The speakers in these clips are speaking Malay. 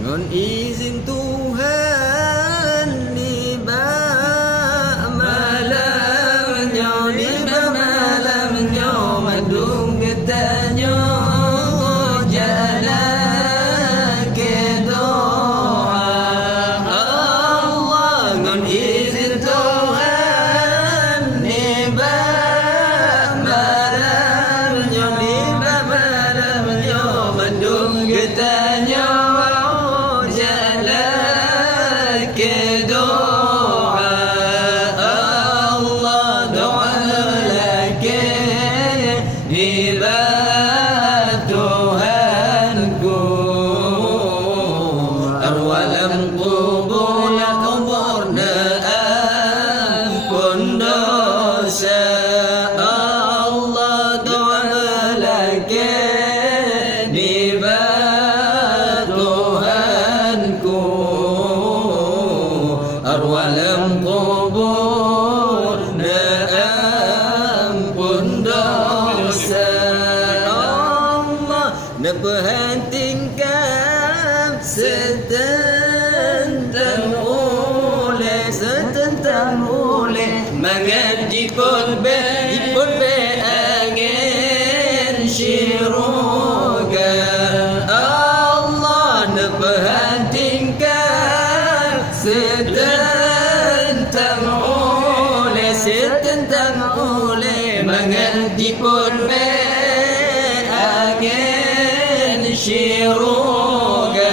Dengan izin Tuhan niba malamnya, niba malamnya, madung getanya jalan ke doa Allah. Dengan izin Tuhan niba malamnya, niba malamnya, madung getanya ke doa Allah. Doa lagi nibat Tuhanku, arwalam kubur kuburna ampun dosa Allah. Doa lagi nibat Tuhanku, arwalam kubur na ampun dosa Allah. Neperhatikan setentang oleh mengaji pun be angin syuruga Allah. Neperhatikan setentang oleh mengaji pun be angin syuruga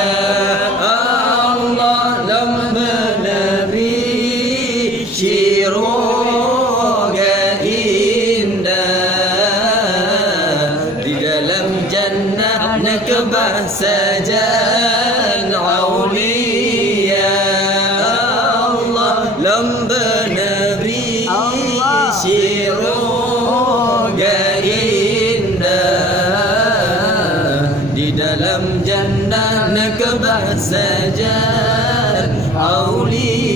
Allah. Lamba Nabi syuruga indah, di dalam jannah nakbah sajan aulia Allah. Lamba Nabi syuruga indah, di dalam jannah nakbah sajan aulia.